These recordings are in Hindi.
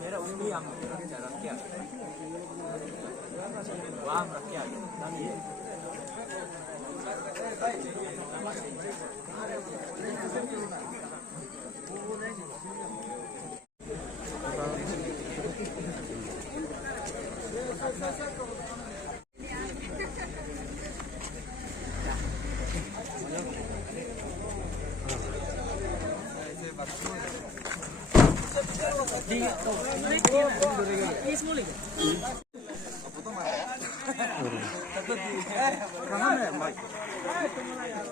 मेरा उंगली हम रख के वहाँ रख के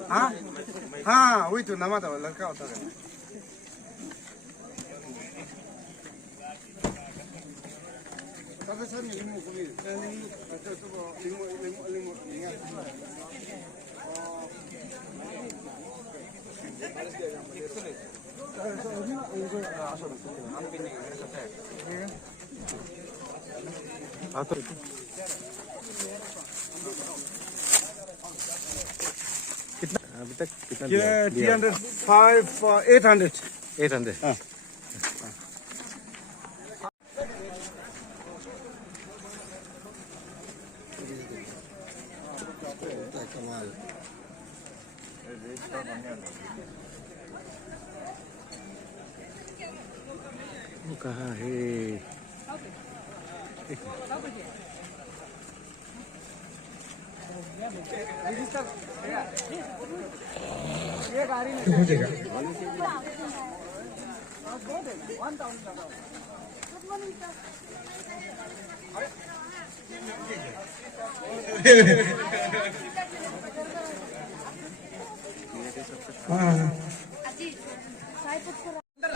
हाँ हाँ वही तो नमा था लड़का होता है कितना अभी तक कितना? ये 305 800 800। हाँ। कमाल। वो कहाँ है? हो जाएगा।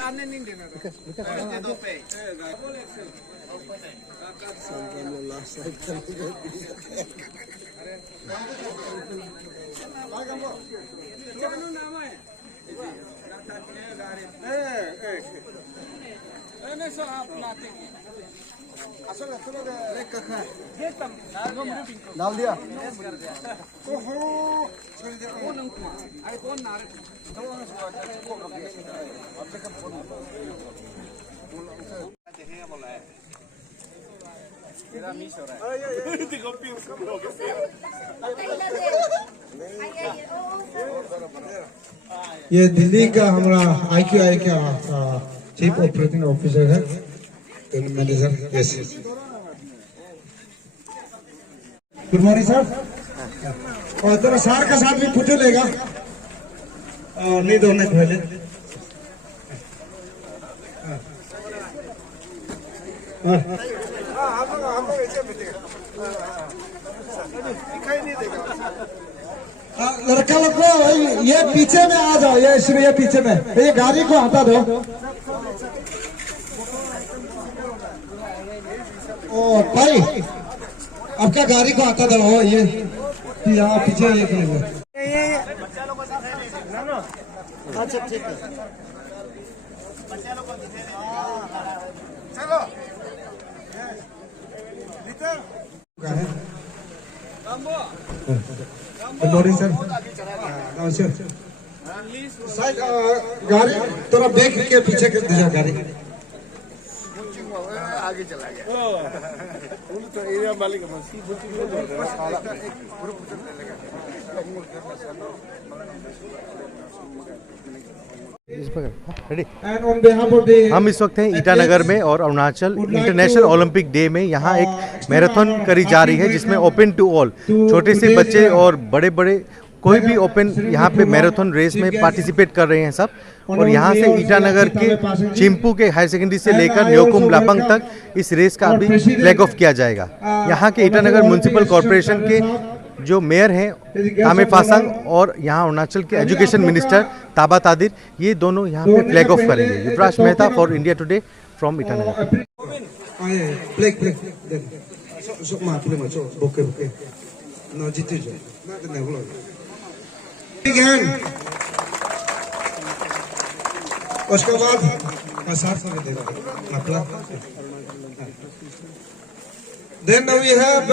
आने नहीं देना दो पे डाल दिया ये दिल्ली का हमारा IQI का चीफ ऑपरेटिंग ऑफिसर है manager. Yes good morning sir. और तेरा सार का साथ भी फोटो लेगा नहीं दौड़ने के पहले। लड़का लोग को ये पीछे में आ जाओ, ये इसमें ये पीछे में ये गाड़ी को हटा दो। ओ भाई आपका गाड़ी को हटा दो। ये यहाँ पीछे ये अच्छा ठीक है चलो गुड मॉर्निंग सर। साइड गाड़ी थोड़ा बैक के पीछे कर दीजिए गाड़ी। आगे चला गया तो एरिया मालिक हम इस वक्त हैं ईटानगर में और अरुणाचल इंटरनेशनल ओलंपिक डे में यहाँ एक मैराथन करी जा रही है जिसमें ओपन टू ऑल छोटे से बच्चे और बड़े बड़े कोई भी ओपन यहाँ पे मैराथन रेस में पार्टिसिपेट कर रहे हैं सब। और यहाँ से ईटानगर के चिंपू के हायर सेकेंडरी से लेकर न्योकुम लापंग तक इस रेस का अभी फ्लैग ऑफ किया जाएगा। यहाँ के ईटानगर म्युनिसिपल कॉरपोरेशन के जो मेयर हैं तामे फासांग और यहाँ अरुणाचल के एजुकेशन मिनिस्टर ताबा तादिर, ये दोनों यहाँ पे फ्लैग ऑफ करेंगे। Yuvraj Mehta for India today from Itanagar. उसके बाद साथ में देगा अपना। Then we have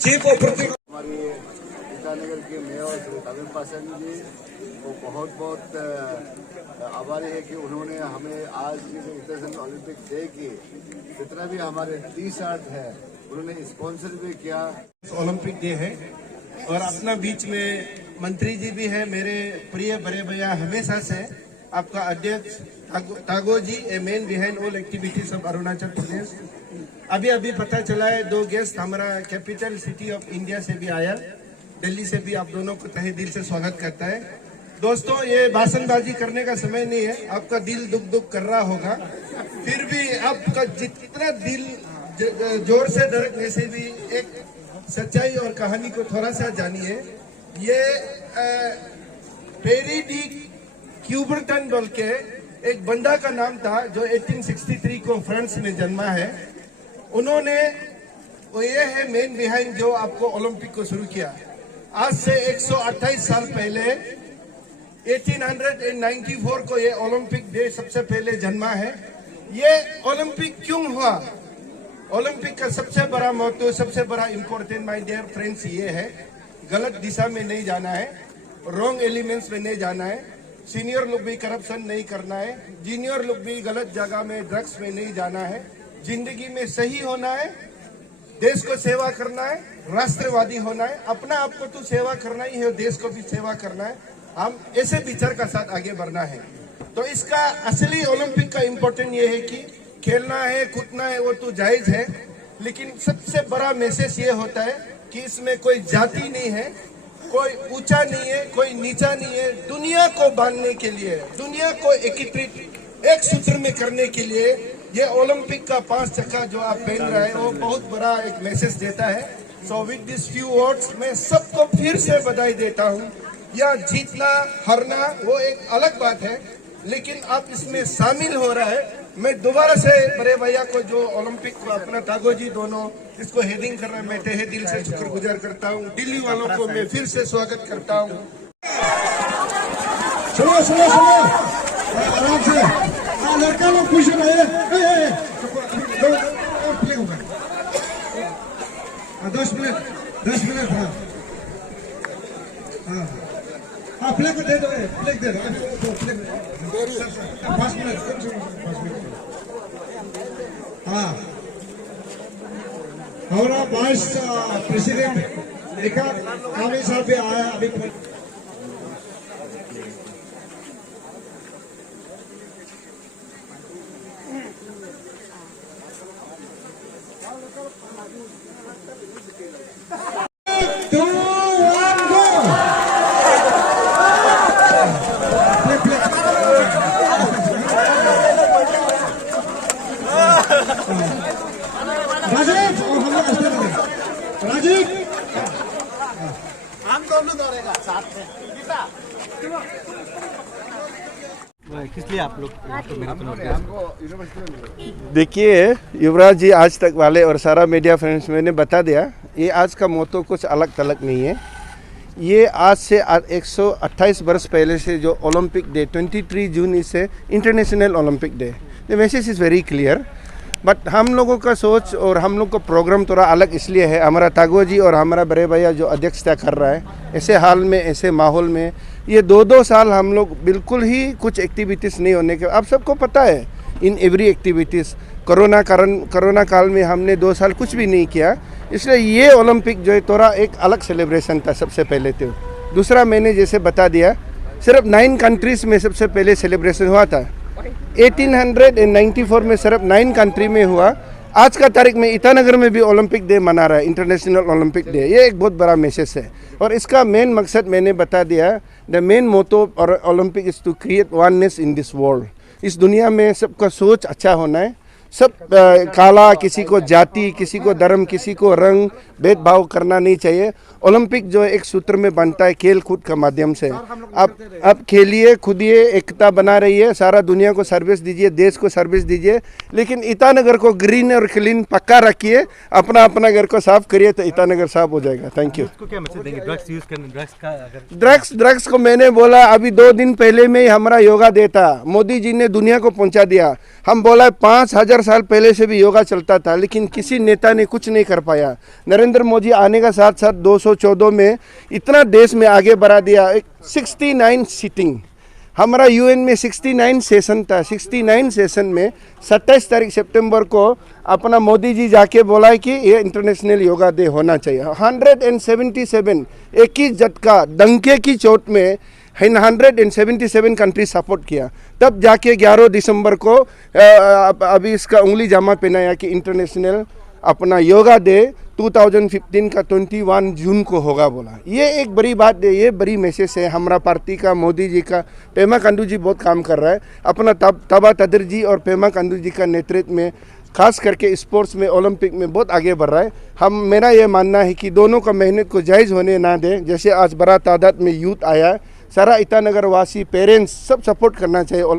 Chief Operating। हमारे ईटानगर के मेयर श्री तमिल पासन जी को बहुत बहुत आभारी है कि उन्होंने हमें आज के जो इंटरनेशनल ओलंपिक डे की जितना भी हमारे टी शर्ट है उन्होंने स्पॉन्सर भी किया। ओलंपिक डे है और अपना बीच में मंत्री जी भी है, मेरे प्रिय बड़े भैया हमेशा से आपका अध्यक्ष Tago ji, a man behind all activities of Arunachal Pradesh. अभी पता चला है 2 गेस्ट हमारा कैपिटल सिटी ऑफ इंडिया से भी आया, दिल्ली से भी। आप दोनों को तहे दिल से स्वागत करता है। दोस्तों, ये भाषणबाजी करने का समय नहीं है, आपका दिल दुख कर रहा होगा, फिर भी आपका जितना दिल जोर से धड़कने से भी एक सच्चाई और कहानी को थोड़ा सा जानिए। ये पेरी डी क्यूबर्टन बोल के एक बंदा का नाम था जो 1863 को फ्रांस में जन्मा है। उन्होंने वो ये है मेन बिहाइंड जो आपको ओलंपिक को शुरू किया। आज से 128 साल पहले 1894 को ये ओलंपिक डे सबसे पहले जन्मा है। ये ओलंपिक क्यों हुआ? ओलंपिक का सबसे बड़ा महत्व, सबसे बड़ा इम्पोर्टेंट माय डियर फ्रेंड्स ये है, गलत दिशा में नहीं जाना है, रॉन्ग एलिमेंट्स में नहीं जाना है, सीनियर लोग भी करप्शन नहीं करना है, जूनियर लोग भी गलत जगह में ड्रग्स में नहीं जाना है, जिंदगी में सही होना है, देश को सेवा करना है, राष्ट्रवादी होना है, अपना आपको तो सेवा करना ही है, देश को भी सेवा करना है। हम ऐसे विचार का साथ आगे बढ़ना है। तो इसका असली ओलंपिक का इम्पोर्टेंट ये है कि खेलना है, कूदना है, वो तो जायज है, लेकिन सबसे बड़ा मैसेज ये होता है कि इसमें कोई जाति नहीं है, कोई ऊंचा नहीं है, कोई नीचा नहीं है। दुनिया को बांधने के लिए, दुनिया को एकीकृत एक सूत्र में करने के लिए ये ओलंपिक का 5 चक्का जो आप पहन रहे हैं वो बहुत बड़ा एक मैसेज देता है। So with this few words मैं सबको फिर से बधाई देता हूँ। या जीतना हारना वो एक अलग बात है, लेकिन आप इसमें शामिल हो रहा है। मैं दोबारा से बड़े भैया को जो ओलंपिक को अपना तागो जी दोनों इसको हेडिंग कर रहे हैं, मैं तहे दिल से शुक्रगुजार करता हूँ। दिल्ली वालों को मैं फिर से स्वागत करता हूँ। सुनो आराम से, लड़का लोग खुश रहे। 10 मिनट हाँ प्ले को दे दो, प्ले दे दो, 5 मिनट। हाँ, हमारा वाइस प्रेसिडेंट रेखा कामी साहब भी आया अभी। राजीव हम दोनों दौड़ेगा साथ में। किस लिए आप लोग देखिए युवराज जी, आज तक वाले और सारा मीडिया फ्रेंड्स मैंने बता दिया, ये आज का मोटो कुछ अलग तलक नहीं है। ये आज से 128 वर्ष पहले से जो ओलंपिक डे 23 जून इस international Olympic day, the message is very clear. But हम लोगों का सोच और हम लोग का प्रोग्राम थोड़ा अलग इसलिए है, हमारा तागो जी और हमारा बड़े भैया जो अध्यक्षता कर रहा है, ऐसे हाल में ऐसे माहौल में ये 2-2 साल हम लोग बिल्कुल ही कुछ एक्टिविटीज़ नहीं होने के, आप सबको पता है इन एवरी एक्टिविटीज़ कोरोना काल में हमने 2 साल कुछ भी नहीं किया। इसलिए ये ओलंपिक जो है थोड़ा एक अलग सेलिब्रेशन था सबसे पहले तो। दूसरा मैंने जैसे बता दिया, सिर्फ 9 कंट्रीज़ में सबसे पहले सेलिब्रेशन हुआ था। 1894 में सिर्फ 9 कंट्री में हुआ। आज का तारीख में ईटानगर में भी ओलंपिक डे मना रहा है, इंटरनेशनल ओलंपिक डे। ये एक बहुत बड़ा मैसेज है और इसका मेन मकसद मैंने बता दिया, द मेन मोटो और Olympic is to create oneness in this world. इस दुनिया में सबका सोच अच्छा होना है, सब काला, किसी को जाति, किसी को धर्म, किसी को रंग, भेदभाव करना नहीं चाहिए। ओलंपिक जो है एक सूत्र में बनता है खेल कूद का माध्यम से। आप खेलिए, खुदिए, एकता बना रहिए, सारा दुनिया को सर्विस दीजिए, देश को सर्विस दीजिए, लेकिन ईटानगर को ग्रीन और क्लीन पक्का रखिए, अपना अपना घर को साफ करिए तो ईटानगर साफ हो जाएगा। Thank you. क्या मैसेज देंगे ड्रग्स यूज करने, ड्रग्स का अगर ड्रग्स को मैंने बोला अभी 2 दिन पहले में ही हमारा योगा डे था, मोदी जी ने दुनिया को पहुंचा दिया। हम बोला 5000 साल पहले से भी योगा चलता था, लेकिन किसी नेता ने कुछ नहीं कर पाया। नरेंद्र मोदी आने का साथ साथ 214 में इतना देश में आगे बढ़ा दिया। 69 सीटिंग, हमारा यूएन में 69 सेशन था। 69 सेशन में 27 तारीख सितंबर को अपना मोदी जी जाके बोला है कि ये इंटरनेशनल योगा डे होना चाहिए। 177 एक ही झटका डंके की चोट में 177 कंट्री सपोर्ट किया, तब जाके 11 दिसंबर को अभी इसका उंगली जामा पहनाया कि इंटरनेशनल अपना योगा डे 2015 का 21 जून को होगा बोला। ये एक बड़ी बात है, ये बड़ी मैसेज है हमारा पार्टी का, मोदी जी का। पेमा खांडू जी बहुत काम कर रहा है, अपना तबा तदर जी और पेमा खांडू जी का नेतृत्व में खास करके स्पोर्ट्स में, ओलंपिक में बहुत आगे बढ़ रहा है। मेरा ये मानना है कि दोनों का मेहनत को जायज़ होने ना दें। जैसे आज बड़ा तादाद में यूथ आया, सारा ईटानगर वासी, पेरेंट्स सब सपोर्ट करना चाहिए।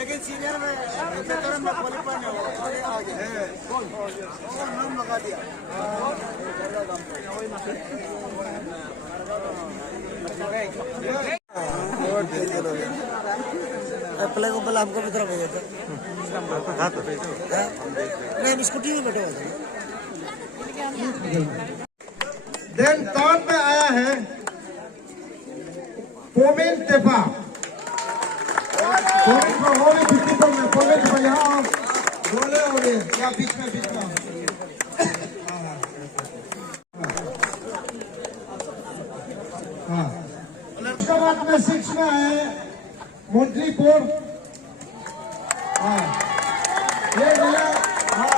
लेकिन सीनियर में क्वालिफाई नहीं हुआ, आगे नाम लगा दिया। प्ले को पहले हमको भी तरफ भेजा था। नहीं, हम स्कूटी में बैठे हुए थे। देन टॉप में आया है पोमेन तेपा। पोमेन को यहाँ बोले और या बीच में हाँ। उसके बाद में 6 में है मोन्ट्रीपोर। हाँ, ये मिला। हाँ,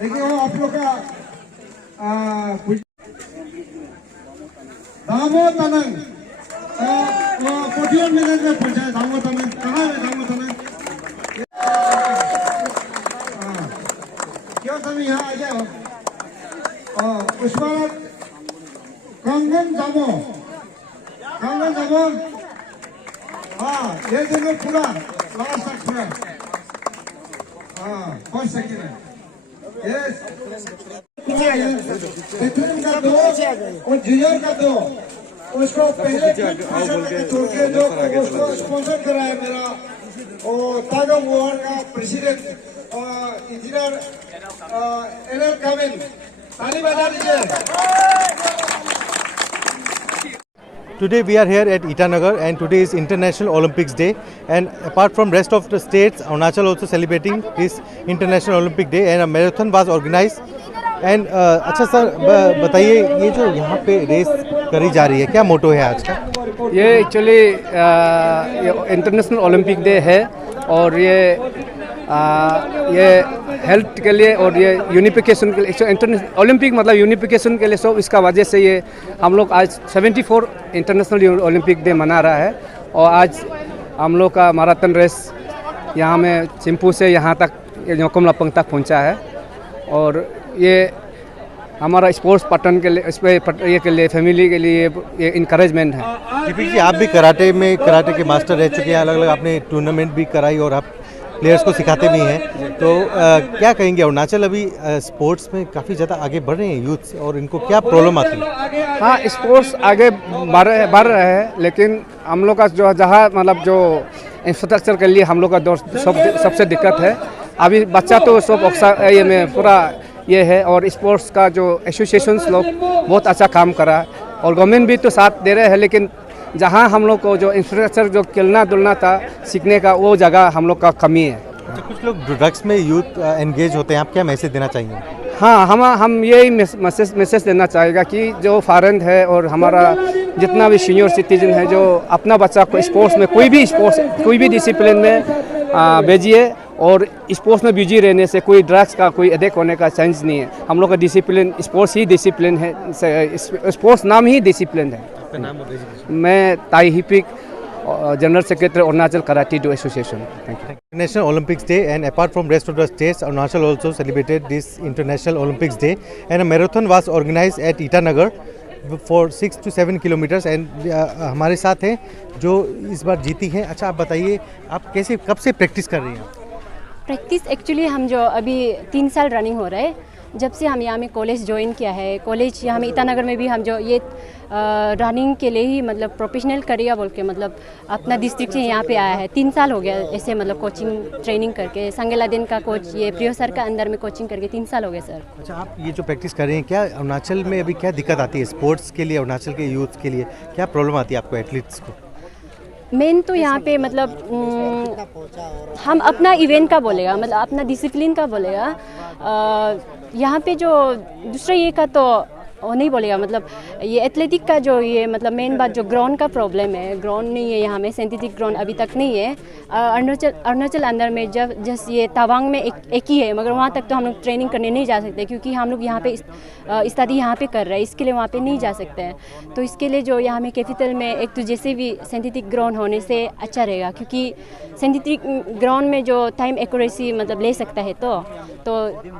देखिए वो आप लोग का दामो तनंग 41 मिनट में पहुंचा है। दामो तनंग कहाँ है? दामो तनंग क्यों तुम यहाँ आ जाओ? उसके बाद कंगन जामो। हाँ, ये दोनों पूरा लास्ट तक पूरा। हाँ, फर्स्ट सेकंड है। यस, बेहतरीन का 2 और जूनियर का 2। उसको पहले छोड़ के जो उसको स्पॉन्सर करा है मेरा और तागम वार्ड का प्रेसिडेंट इंजीनियर एनएल कामिल। ताली बजा दीजिए। Today we are here at Itanagar and today is International Olympics Day, and apart from rest of the states, Arunachal also celebrating this International Olympic Day and a marathon was organized. And अच्छा सर बताइए, ये जो यहाँ पे रेस करी जा रही है क्या मोटो है आज का? ये एक्चुअली इंटरनेशनल ओलंपिक डे है और ये हेल्थ के लिए और ये यूनिफिकेशन के लिए, इंटरनेशनल ओलंपिक मतलब यूनिफिकेशन के लिए। सब इसका वजह से ये हम लोग आज 74 इंटरनेशनल ओलंपिक डे मना रहा है। और आज हम लोग का मैराथन रेस यहाँ में चिंपू से यहाँ तक योकोमलपंग तक पहुँचा है। और ये हमारा स्पोर्ट्स पटन के लिए, ये के लिए फैमिली के लिए ये इनकरेजमेंट है। दीपिक जी, आप भी कराटे के मास्टर रह चुके हैं, अलग अलग आपने टूर्नामेंट भी कराई और आप प्लेयर्स को सिखाते भी हैं, तो क्या कहेंगे? अरुणाचल अभी स्पोर्ट्स में काफ़ी ज़्यादा आगे बढ़ रहे हैं यूथ, और इनको क्या प्रॉब्लम आती है? हाँ, स्पोर्ट्स आगे बढ़ रहे हैं, लेकिन हम लोग का जो जहाँ मतलब जो इंफ्रास्ट्रक्चर के लिए हम लोग का सबसे दिक्कत है। अभी बच्चा तो सब ये में पूरा ये है, और स्पोर्ट्स का जो एसोसिएशंस लोग बहुत अच्छा काम करा है और गवर्नमेंट भी तो साथ दे रहे हैं। लेकिन जहाँ हम लोग को जो इंफ्रास्ट्रक्चर जो खेलना दुलना था सीखने का, वो जगह हम लोग का कमी है। तो कुछ लोग ड्रग्स में यूथ एंगेज होते हैं, आप क्या मैसेज देना चाहेंगे? हाँ, हम यही मैसेज देना चाहेगा कि जो फॉरेन है और हमारा जितना भी सीनियर सिटीजन है, जो अपना बच्चा को स्पोर्ट्स में कोई भी डिसिप्लिन में भेजिए, और स्पोर्ट्स में बिजी रहने से कोई ड्रग्स का कोई एडिक्ट होने का चांस नहीं है। हम लोग का डिसिप्लिन स्पोर्ट्स ही डिसिप्लिन है, स्पोर्ट्स नाम ही डिसिप्लिन है। आपका नाम और डेजिग्नेशन? मैं Tai Hipik, general secretary Arunachal karate do association. Thank you. International Olympics Day, and apart from rest of the states, Arunachal also celebrated this International Olympics Day, and a marathon was organized at Itanagar for 6 to 7 kilometers, and हमारे साथ हैं जो इस बार जीती हैं। अच्छा, आप बताइए, आप कब से प्रैक्टिस कर रही हैं? प्रैक्टिस एक्चुअली हम जो अभी 3 साल रनिंग हो रहा है, जब से हम यहाँ में कॉलेज ज्वाइन किया है। कॉलेज यहाँ में ईटानगर में भी हम जो ये रनिंग के लिए ही मतलब प्रोफेशनल करियर बोल के मतलब अपना डिस्ट्रिक्ट से यहाँ पे आया है। 3 साल हो गया ऐसे मतलब कोचिंग ट्रेनिंग करके। संगेलादेन का कोच ये प्रियो सर का अंदर में कोचिंग करके 3 साल हो गए सर। अच्छा, आप ये जो प्रैक्टिस कर रहे हैं, क्या अरुणाचल में अभी क्या दिक्कत आती है स्पोर्ट्स के लिए? अरुणाचल के यूथ के लिए क्या प्रॉब्लम आती है आपको, एथलीट्स को? मेन तो यहाँ पे मतलब हम अपना इवेंट का बोलेगा, मतलब अपना डिसिप्लिन का बोलेगा। यहाँ पे जो दूसरा ये का तो वो नहीं बोलेगा, मतलब ये एथलेटिक का जो ये मतलब मेन बात जो ग्राउंड का प्रॉब्लम है, ग्राउंड नहीं है यहाँ में, सिंथेटिक ग्राउंड अभी तक नहीं है। अरुणाचल अंदर में जस्ट ये तवांग में एक ही है, मगर वहाँ तक तो हम लोग ट्रेनिंग करने नहीं जा सकते क्योंकि हम लोग यहाँ पे स्टडी यहाँ पे कर रहे हैं, इसके लिए वहाँ पे नहीं जा सकते हैं। तो इसके लिए जो यहाँ में कैपिटल में एक तो जैसे भी सिंथेटिक ग्राउंड होने से अच्छा रहेगा, क्योंकि सिंथेटिक ग्राउंड में जो टाइम एक्यूरेसी मतलब ले सकता है तो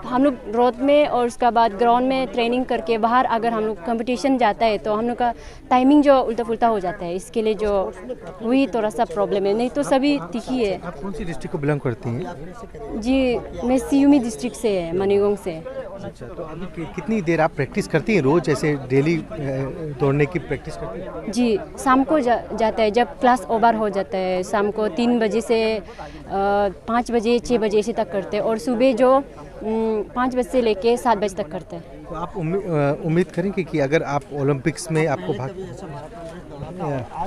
हम लोग रोड में और उसका बाद ग्राउंड में ट्रेनिंग करके बाहर अगर हम लोग कंपटीशन जाता है तो हम लोग का टाइमिंग जो उल्टा पुल्टा हो जाता है, इसके लिए जो वही थोड़ा सा प्रॉब्लम है, नहीं तो सभी ठीक ही है। आप कौन सी डिस्ट्रिक्ट को बिलोंग करती हैं? जी मैं सियूमी डिस्ट्रिक्ट से है, मनीगोंग से। अच्छा, तो अभी कितनी देर आप प्रैक्टिस करती हैं रोज, ऐसे डेली दौड़ने की प्रैक्टिस करती हैं? जी शाम को जाता है, जब क्लास ओवर हो जाता है शाम को 3 बजे से 5 बजे 6 बजे इसी तक करते हैं, और सुबह जो 5 बजे से लेके 7 बजे तक करते हैं। तो आप उम्मीद करेंगे कि अगर आप ओलंपिक्स में आपको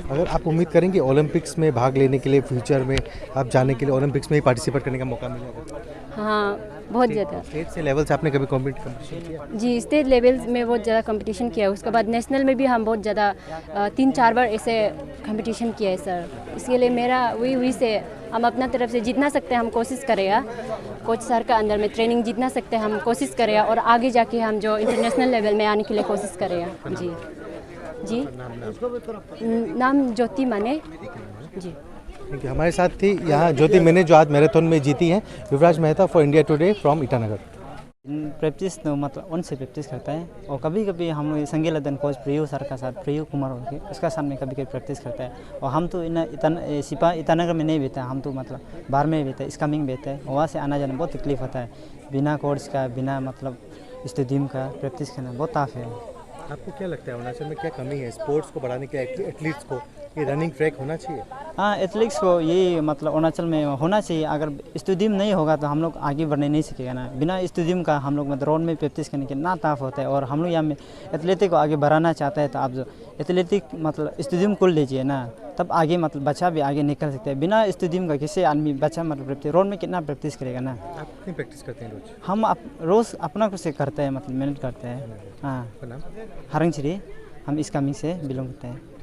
अगर आप उम्मीद करेंगे ओलंपिक्स में भाग लेने के लिए फ्यूचर में आप जाने के लिए ओलंपिक्स में ही पार्टिसिपेट करने का मौका मिलेगा? हाँ बहुत ज़्यादा। स्टेट से लेवल से आपने कभी कंपटीशन किया? जी स्टेट लेवल में बहुत ज़्यादा कंपटीशन किया है, उसके बाद नेशनल में भी हम बहुत ज़्यादा 3-4 बार ऐसे कंपटीशन किया है सर। इसके लिए मेरा वही से हम अपना तरफ से जितना सकते हैं हम कोशिश करेगा, कोच सर का अंदर में ट्रेनिंग जितना सकते हैं हम कोशिश करेगा, और आगे जाके हम जो इंटरनेशनल लेवल में आने के लिए कोशिश करेगा। जी नाम ज्योति माने जी। क्योंकि हमारे साथ थी यहाँ ज्योति मैंने जो आज मैराथन में जीती है, Yuvraj Mehta for India today from Itanagar. Practice तो मतलब उनसे प्रैक्टिस करता है, और कभी कभी हम लोग संगीलदन कोच प्रियो सर का साथ, प्रियो कुमार होके उसका साथ में कभी कभी प्रैक्टिस करता है। और हम तो ईटानगर में नहीं बेहते हैं, हम तो मतलब बाहर में बेहते हैं, स्कमिंग बेहते हैं, वहाँ से आना जाना बहुत तकलीफ होता है, बिना कोच का बिना मतलब स्टेडियम का प्रैक्टिस करना बहुत टफ है। आपको क्या लगता है अरुणाचल में क्या कमी है स्पोर्ट्स को बढ़ाने के, एथलीट्स को ये रनिंग ट्रैक होना चाहिए? हाँ एथलेटिक्स को ये मतलब अरुणाचल में होना चाहिए। अगर स्टेडियम नहीं होगा तो हम लोग आगे बढ़ने नहीं सकेगा ना, बिना स्टेडियम का हम लोग मतलब रोड में प्रैक्टिस करने के ना टफ होता है। और हम लोग यहाँ में एथलेटिक को आगे बढ़ाना चाहते हैं, तो आप जो एथलेटिक मतलब स्टेडियम खोल लीजिए ना, तब आगे मतलब बच्चा भी आगे निकल सकते हैं। बिना स्टेडियम का किसी आदमी बच्चा मतलब रोड में कितना प्रैक्टिस करेगा ना। आप कितनी प्रैक्टिस करते हैं रोज? हम रोज़ अपना कुछ करते हैं, मतलब मेहनत करते हैं। हाँ हरंगछिरी, हम इस कमिंग से बिलोंग करते हैं।